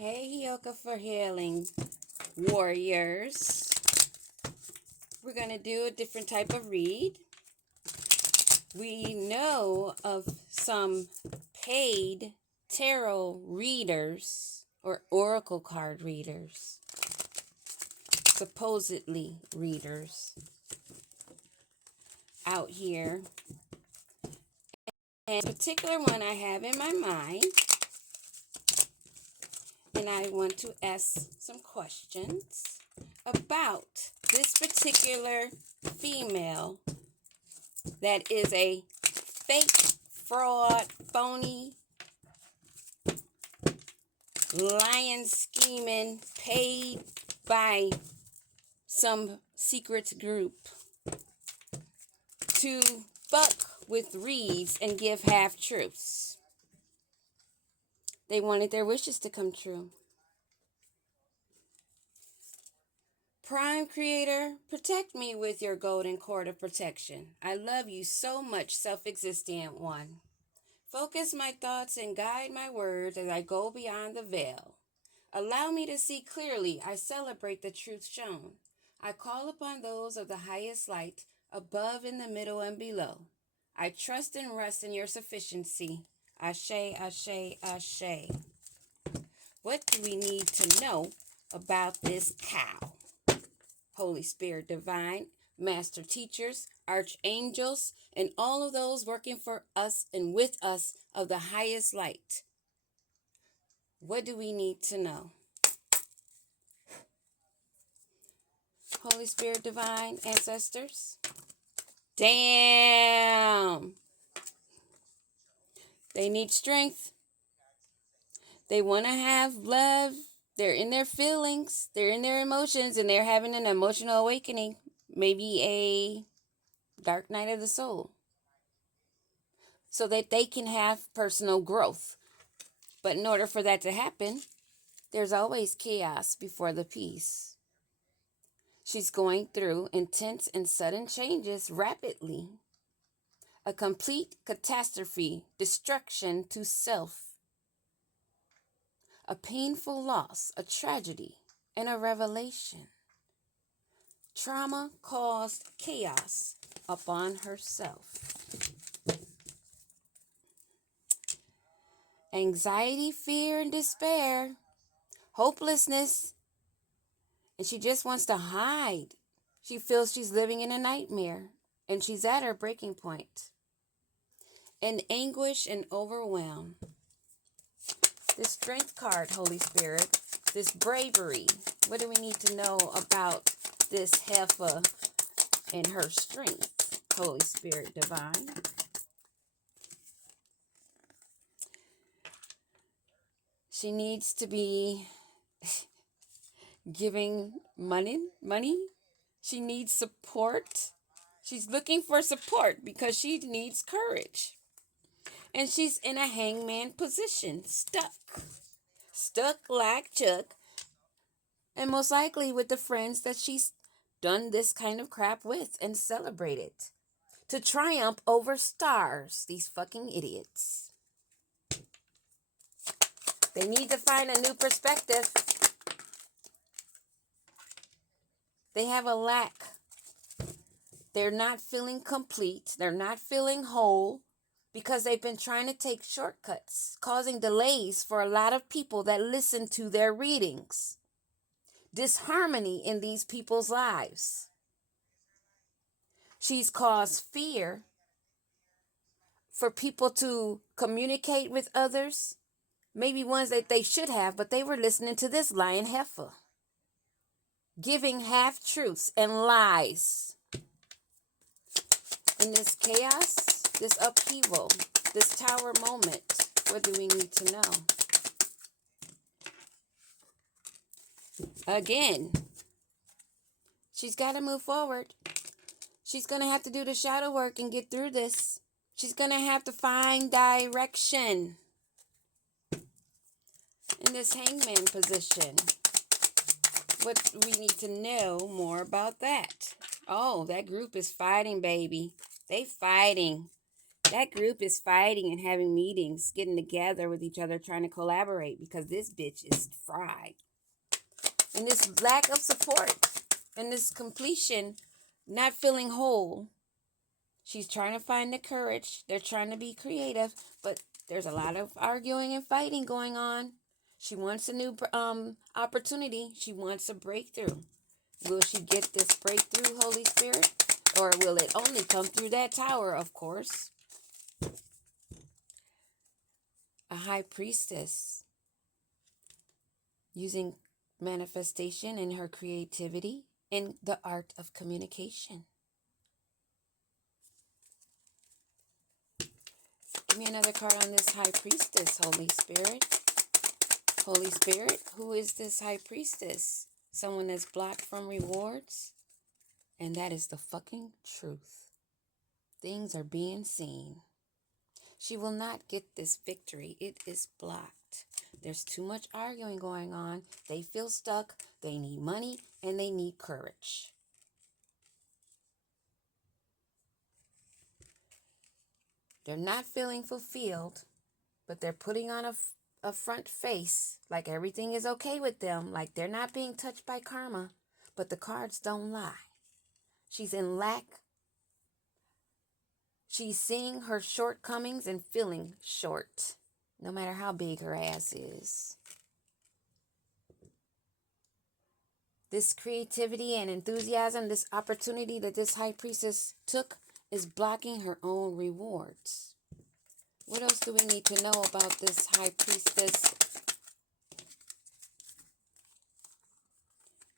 Hey, Yoga for Healing Warriors. We're going to do a different type of read. We know of some paid tarot readers or oracle card readers, supposedly readers out here. And a particular one I have in my mind, and I want to ask some questions about this particular female that is a fake, fraud, phony, lying, scheming, paid by some secret group to fuck with reads and give half-truths. They wanted their wishes to come true. Prime Creator, protect me with your golden cord of protection. I love you so much, self-existent one. Focus my thoughts and guide my words as I go beyond the veil. Allow me to see clearly. I celebrate the truth shown. I call upon those of the highest light, above, in the middle, and below. I trust and rest in your sufficiency. Ashe, ashe, ashe. What do we need to know about this cow? Holy Spirit Divine, Master Teachers, Archangels, and all of those working for us and with us of the highest light. What do we need to know? Holy Spirit Divine, Ancestors. Damn! They need strength. They want to have love. They're in their feelings. They're in their emotions, and they're having an emotional awakening. Maybe a dark night of the soul. So that they can have personal growth. But in order for that to happen, there's always chaos before the peace. She's going through intense and sudden changes rapidly. A complete catastrophe, destruction to self. A painful loss, a tragedy, and a revelation. Trauma caused chaos upon herself. Anxiety, fear, and despair. Hopelessness. And she just wants to hide. She feels she's living in a nightmare. And she's at her breaking point. And anguish and overwhelm. This strength card, Holy Spirit. This bravery. What do we need to know about this heifer and her strength, Holy Spirit Divine? She needs to be giving money. She needs support. She's looking for support because she needs courage. And she's in a hangman position, stuck like Chuck, and most likely with the friends that she's done this kind of crap with and celebrated to triumph over stars, these fucking idiots. They need to find a new perspective. They have a lack. They're not feeling complete. They're not feeling whole because they've been trying to take shortcuts, causing delays for a lot of people that listen to their readings. Disharmony in these people's lives. She's caused fear for people to communicate with others, maybe ones that they should have, but they were listening to this lying heifer, giving half-truths and lies. In this chaos, this upheaval, this tower moment, what do we need to know? Again, she's got to move forward. She's going to have to do the shadow work and get through this. She's going to have to find direction in this hangman position. What do we need to know more about that? Oh, that group is fighting, baby. They fighting. That group is fighting and having meetings, getting together with each other, trying to collaborate because this bitch is fried. And this lack of support and this completion, not feeling whole. She's trying to find the courage. They're trying to be creative, but there's a lot of arguing and fighting going on. She wants a new opportunity. She wants a breakthrough. Will she get this breakthrough, Holy Spirit? Or will it only come through that tower, of course? A high priestess using manifestation and her creativity in the art of communication. Give me another card on this high priestess, Holy Spirit. Holy Spirit, who is this high priestess? Someone that's blocked from rewards? And that is the fucking truth. Things are being seen. She will not get this victory. It is blocked. There's too much arguing going on. They feel stuck. They need money and they need courage. They're not feeling fulfilled, but they're putting on a front face like everything is okay with them, like they're not being touched by karma, but the cards don't lie. She's in lack. She's seeing her shortcomings and feeling short, no matter how big her ass is. This creativity and enthusiasm, this opportunity that this high priestess took is blocking her own rewards. What else do we need to know about this high priestess?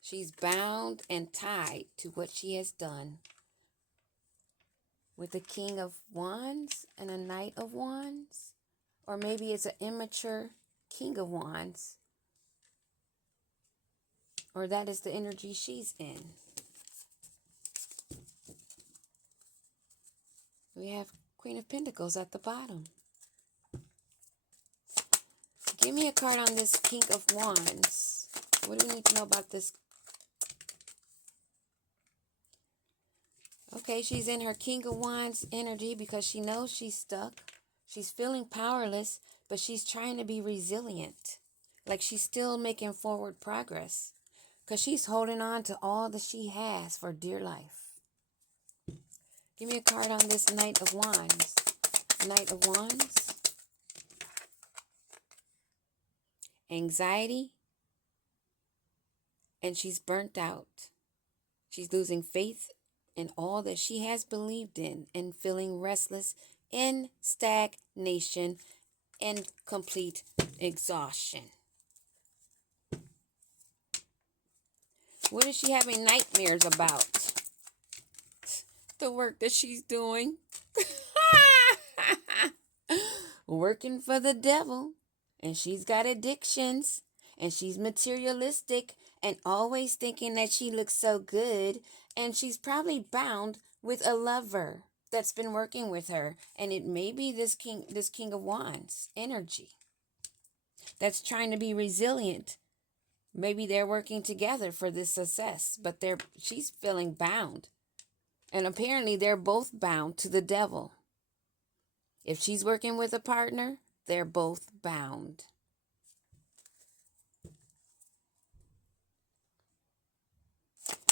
She's bound and tied to what she has done. With a King of Wands and a Knight of Wands. Or maybe it's an immature King of Wands. Or that is the energy she's in. We have Queen of Pentacles at the bottom. Give me a card on this King of Wands. What do we need to know about this? Okay, she's in her King of Wands energy because she knows she's stuck. She's feeling powerless, but she's trying to be resilient. Like she's still making forward progress. Because she's holding on to all that she has for dear life. Give me a card on this Knight of Wands. Knight of Wands. Anxiety. And she's burnt out. She's losing faith in all that she has believed in and feeling restless in stagnation and complete exhaustion. What is she having nightmares about? The work that she's doing. Working for the devil. And she's got addictions. And she's materialistic and always thinking that she looks so good. And she's probably bound with a lover that's been working with her. And it may be this King of Wands energy that's trying to be resilient. Maybe they're working together for this success, but she's feeling bound. And apparently they're both bound to the devil. If she's working with a partner, they're both bound.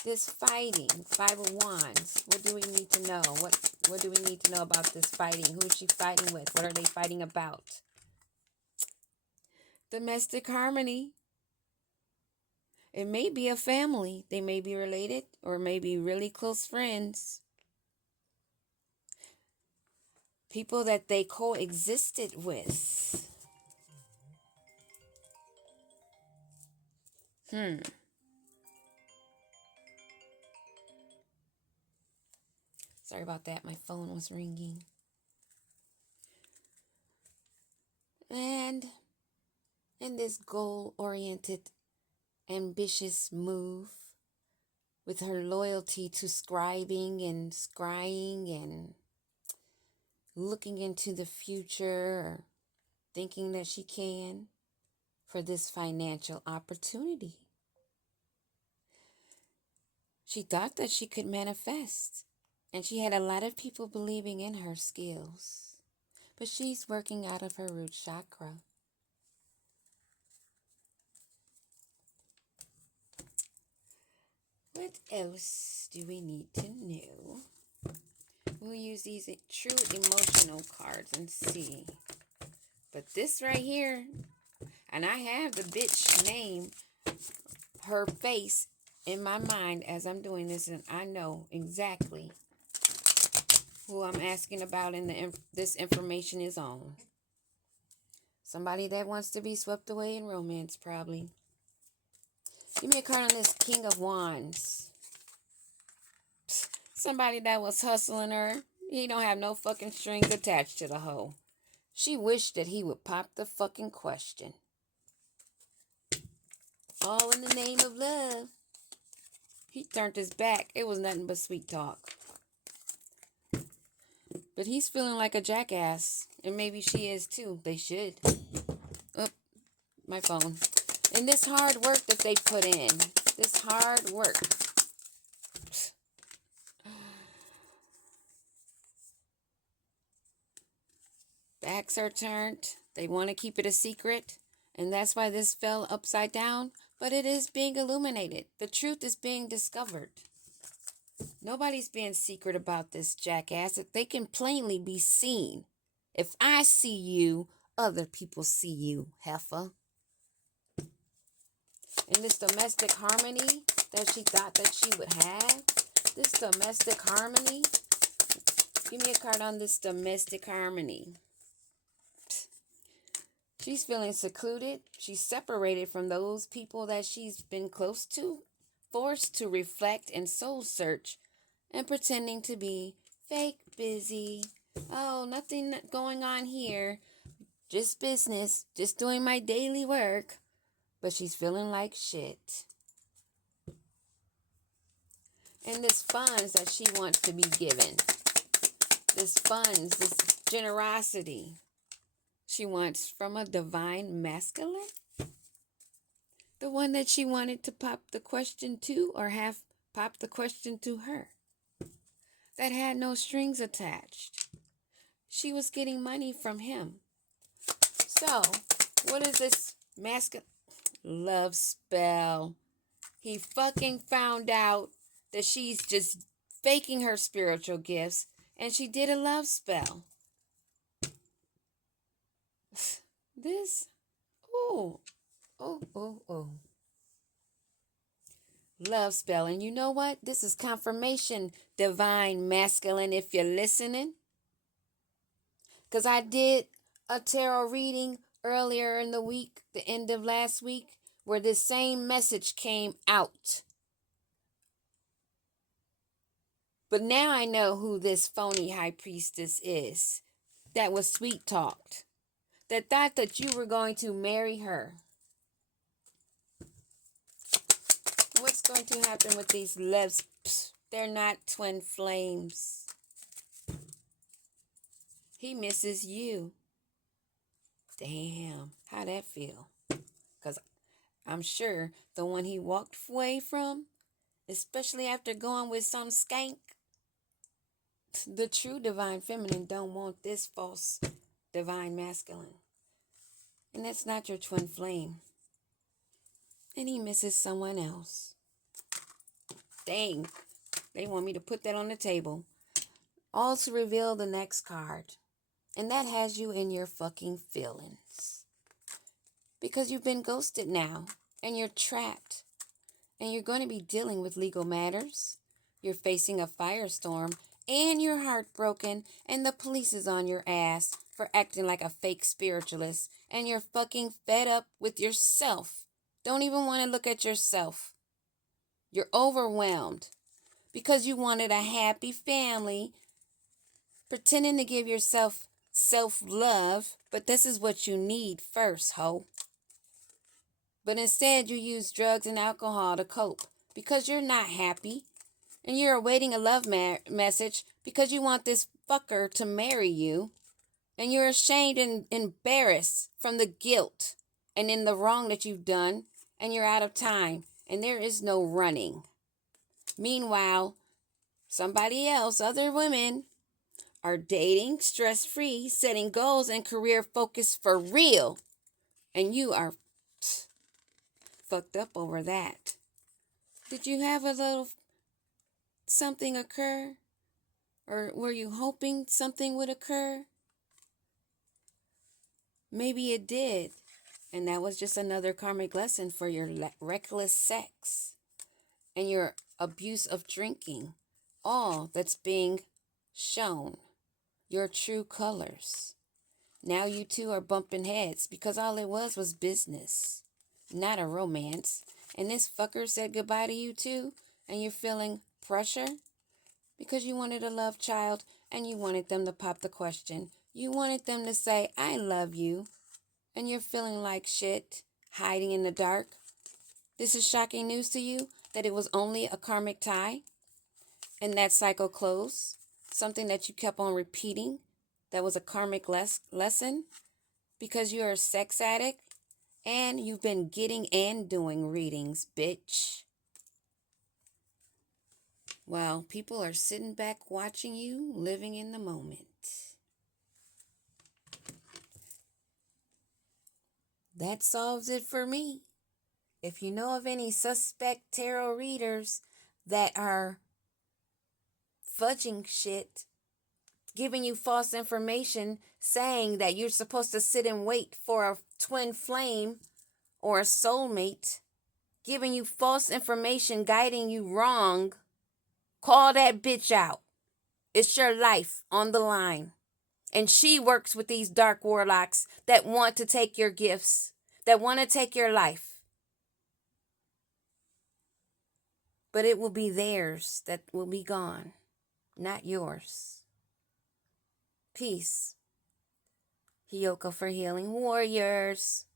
This fighting, Five of Wands, what do we need to know? What do we need to know about this fighting? Who is she fighting with? What are they fighting about? Domestic harmony. It may be a family. They may be related or may be really close friends. People that they coexisted with. Sorry about that. My phone was ringing. And in this goal-oriented, ambitious move, with her loyalty to scribing and scrying and looking into the future, or thinking that she can for this financial opportunity. She thought that she could manifest, and she had a lot of people believing in her skills. but she's working out of her root chakra. What else do we need to know? We'll use these true emotional cards and see. But this right here, and I have the bitch name, her face in my mind as I'm doing this, and I know exactly who I'm asking about, and this information is on. Somebody that wants to be swept away in romance, probably. Give me a card on this King of Wands. Somebody that was hustling her. He don't have no fucking strings attached to the hoe. She wished that he would pop the fucking question. All in the name of love. He turned his back. It was nothing but sweet talk. But he's feeling like a jackass. And maybe she is too. They should. Oh, my phone. And this hard work that they put in. This hard work. Backs are turned. They want to keep it a secret. And that's why this fell upside down. But it is being illuminated. The truth is being discovered. Nobody's being secret about this jackass. They can plainly be seen. If I see you, other people see you, heifer. And this domestic harmony that she thought that she would have. This domestic harmony. Give me a card on this domestic harmony. She's feeling secluded. She's separated from those people that she's been close to. Forced to reflect and soul search. And pretending to be fake busy. Oh, nothing going on here. Just business. Just doing my daily work. But she's feeling like shit. And this funds that she wants to be given. This funds, this generosity. She wants from a divine masculine. The one that she wanted to pop the question to or have pop the question to her. That had no strings attached. She was getting money from him. So, what is this masculine love spell? He fucking found out that she's just faking her spiritual gifts, and she did a love spell. This, oh. Love spell. And you know what? This is confirmation, divine masculine, if you're listening. Because I did a tarot reading earlier in the week, the end of last week, where this same message came out. But now I know who this phony high priestess is that was sweet talked, that thought that you were going to marry her. What's going to happen with these loves? They're not twin flames. He misses you. Damn, how that feel? Because I'm sure the one he walked away from, especially after going with some skank, the true divine feminine don't want this false divine masculine. And that's not your twin flame. And he misses someone else. Dang, they want me to put that on the table. All to reveal the next card. And that has you in your fucking feelings. Because you've been ghosted now. And you're trapped. And you're going to be dealing with legal matters. You're facing a firestorm. And you're heartbroken. And the police is on your ass for acting like a fake spiritualist. And you're fucking fed up with yourself. Don't even want to look at yourself. You're overwhelmed. Because you wanted a happy family. Pretending to give yourself self-love, but this is what you need first, ho. But instead you use drugs and alcohol to cope because you're not happy and you're awaiting a love message because you want this fucker to marry you and you're ashamed and embarrassed from the guilt and in the wrong that you've done and you're out of time and there is no running. Meanwhile, somebody else, other women, are dating, stress-free, setting goals, and career focus for real. And you are fucked up over that. Did you have a little something occur? Or were you hoping something would occur? Maybe it did. And that was just another karmic lesson for your reckless sex and your abuse of drinking. All that's being shown. Your true colors. Now you two are bumping heads because all it was business, not a romance. And this fucker said goodbye to you too, and you're feeling pressure because you wanted a love child and you wanted them to pop the question. You wanted them to say, I love you. And you're feeling like shit, hiding in the dark. This is shocking news to you that it was only a karmic tie and that cycle closed. Something that you kept on repeating that was a karmic lesson because you're a sex addict and you've been getting and doing readings, bitch. Well, people are sitting back watching you, living in the moment. That solves it for me. If you know of any suspect tarot readers that are fudging shit, giving you false information, saying that you're supposed to sit and wait for a twin flame or a soulmate, giving you false information, guiding you wrong, call that bitch out. It's your life on the line. And she works with these dark warlocks that want to take your gifts, that want to take your life. But it will be theirs that will be gone, not yours. Peace. Hiyoko for Healing Warriors.